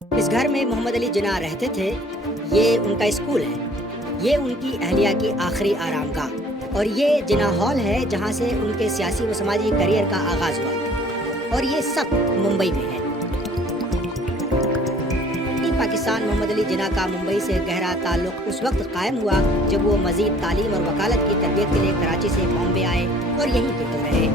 اس گھر میں محمد علی جناح رہتے تھے. یہ ان کا اسکول ہے. یہ ان کی اہلیہ کی آخری آرام گاہ اور یہ جناح ہال ہے جہاں سے ان کے سیاسی و سماجی کیریئر کا آغاز ہوا. اور یہ سب ممبئی میں ہے. پاکستان محمد علی جناح کا ممبئی سے گہرا تعلق اس وقت قائم ہوا جب وہ مزید تعلیم اور وکالت کی تربیت کے لیے کراچی سے بامبے آئے اور یہیں پہ رہے.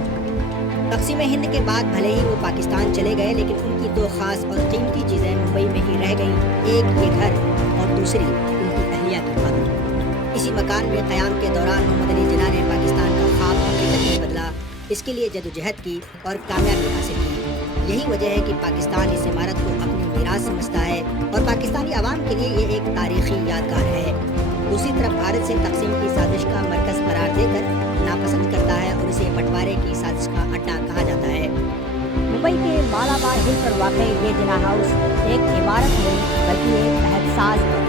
تقسیم ہند کے بعد بھلے ہی وہ پاکستان چلے گئے لیکن ان کی دو خاص اور قیمتی چیزیں ممبئی میں ہی رہ گئیں. ایک یہ گھر اور دوسری ان کی اہلیہ کی خاطر. اسی مکان میں قیام کے دوران محمد علی جناح نے پاکستان کا خواب حقیقت میں بدلا. اس کے لیے جدوجہد کی اور کامیابی حاصل کی. یہی وجہ ہے کہ پاکستان اس عمارت کو اپنی میراث سمجھتا ہے اور پاکستانی عوام کے لیے یہ ایک تاریخی یادگار ہے. دوسری طرف بھارت سے تقسیم کی سازش کا مرکز قرار دے کر ناپسند کرتا ہے اور اسے بٹوارے کی سازش کا اڈا کہا جاتا ہے. ممبئی کے مالابار ہل پر واقع یہ جناح ہاؤس ایک عمارت نہیں بلکہ ایک عہد ساز ہے.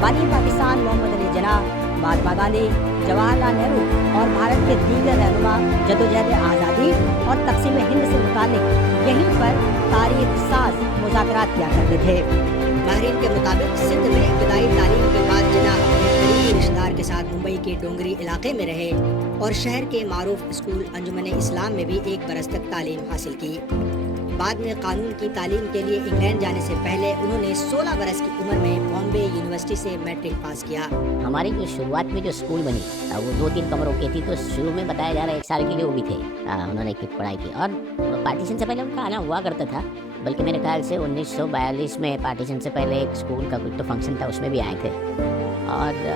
بانی پاکستان محمد علی جناح، مہاتما گاندھی، جواہر لال نہرو اور بھارت کے دیگر رہنما جدوجہد آزادی اور تقسیم ہند سے متعلق یہیں پر تاریخ ساز مذاکرات کیا کرتے تھے. ماہرین کے مطابق سندھ میں ابتدائی تعلیم کے بعد جناح اپنے قریبی رشتہ دار کے ساتھ ممبئی کے ڈونگری علاقے میں رہے اور شہر کے معروف اسکول انجمن اسلام میں بھی 1 برس تک تعلیم حاصل کی. بعد میں قانون کی تعلیم کے لیے انگلینڈ جانے سے پہلے انہوں نے 16 برس کی عمر میں بامبے یونیورسٹی سے میٹرک پاس کیا. ہماری جو شروعات میں جو اسکول بنی وہ 2-3 کمروں کی تھی، تو شروع میں بتایا جا رہا ہے 1 سال کے لیے وہ بھی تھے. انہوں نے پڑھائی کی اور پارٹیشن سے پہلے ان کا آنا ہوا کرتا تھا. بلکہ میرے خیال سے 1942 میں پارٹیشن سے پہلے ایک اسکول کا کچھ تو فنکشن تھا، اس میں بھی آئے تھے. اور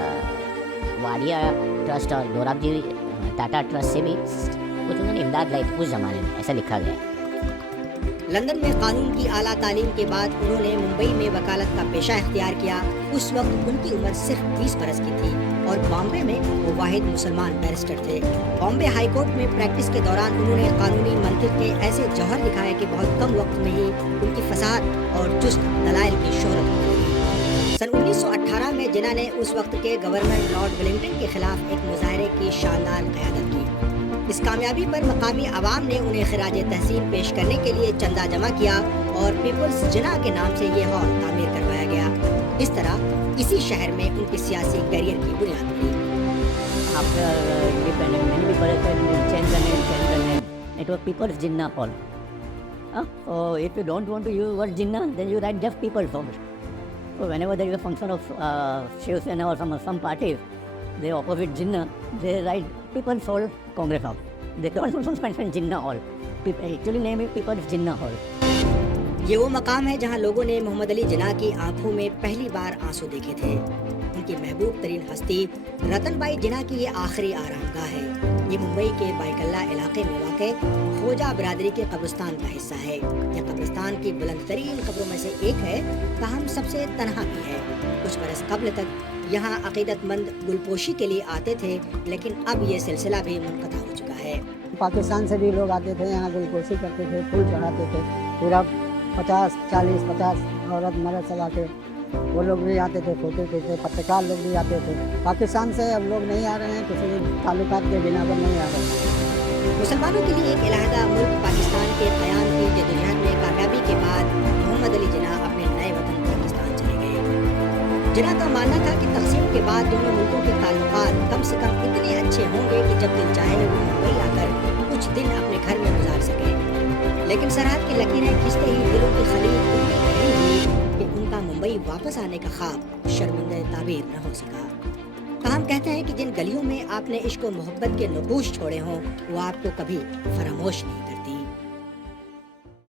واڈیا ٹرسٹ اور دوراب جی ٹاٹا ٹرسٹ سے بھی کچھ انہوں نے امداد لائی تھی اس زمانے میں، ایسا لکھا گیا ہے. لندن میں قانون کی اعلیٰ تعلیم کے بعد انہوں نے ممبئی میں وکالت کا پیشہ اختیار کیا. اس وقت ان کی عمر صرف 20 برس کی تھی اور بامبے میں وہ واحد مسلمان بیرسٹر تھے. بامبے ہائی کورٹ میں پریکٹس کے دوران انہوں نے قانونی منطق کے ایسے جوہر دکھائے کہ بہت کم وقت میں ہی ان کی فصاحت اور چست دلائل کی شہرت ہو گئی. سن 1918 میں جناح نے اس وقت کے گورنر لارڈ ولنگٹن کے خلاف ایک مظاہرے کی شاندار قیادت کی. اس کامیابی پر مقامی عوام نے انہیں خراج تحسین پیش کرنے کے لیے چندہ جمع کیا اور پیپلز جناح کے نام سے یہ ہال تعمیر کروایا گیا. اس طرح اسی شہر میں ان کے سیاسی کیریئر کی بنیاد پڑی. After independence, many people said change the name. It was People's Jinnah Hall. So if you don't want to use word Jinnah, then you write just People's Hall. So whenever there is a function of Shiv Sena or some parties, they opposite Jinnah, they write People's Hall Congress Hall. They don't mention Jinnah Hall. Actually name is People's Jinnah Hall. یہ وہ مقام ہے جہاں لوگوں نے محمد علی جناح کی آنکھوں میں پہلی بار آنسو دیکھے تھے. ان کی محبوب ترین ہستی رتن بائی جناح کی یہ آخری آرام گاہ ہے. یہ ممبئی کے بائکلہ علاقے میں واقع خوجہ برادری کے قبرستان کا حصہ ہے. یہ قبرستان کی بلند ترین قبروں میں سے ایک ہے، تاہم سب سے تنہا بھی ہے. کچھ برس قبل تک یہاں عقیدت مند گلپوشی کے لیے آتے تھے، لیکن اب یہ سلسلہ بھی منقطع ہو چکا ہے. پاکستان سے بھی لوگ آتے تھے، یہاں گلپوشی کرتے تھے، پھول چڑھاتے تھے. پورا 50 عورت مرد سب آتے، وہ لوگ بھی آتے تھے، فوٹو کھینچتے. پترکار لوگ بھی آتے تھے. پاکستان سے اب لوگ نہیں آ رہے ہیں، کسی تعلقات کے بنا پر نہیں آ رہے ہیں. مسلمانوں کے لیے ایک علیحدہ ملک پاکستان کے قیام کی جدوجہد میں کامیابی کے بعد محمد علی جناح اپنے نئے وطن پاکستان چلے گئے. جناح کا ماننا تھا کہ تقسیم کے بعد دونوں ملکوں کے تعلقات کم سے کم اتنے اچھے ہوں گے کہ جب دل چاہے وہ ممبئی آ کر کچھ دن اپنے گھر میں گزار سکیں. لیکن سرحد کی لکیریں کھینچتے ہی دلوں کی خلیج اتنی گہری ہوئی کہ ان کا ممبئی واپس آنے کا خواب شرمندہ تعبیر نہ ہو سکا. تاہم کہتے ہیں کہ جن گلیوں میں آپ نے عشق و محبت کے نقوش چھوڑے ہوں وہ آپ کو کبھی فراموش نہیں کرتی.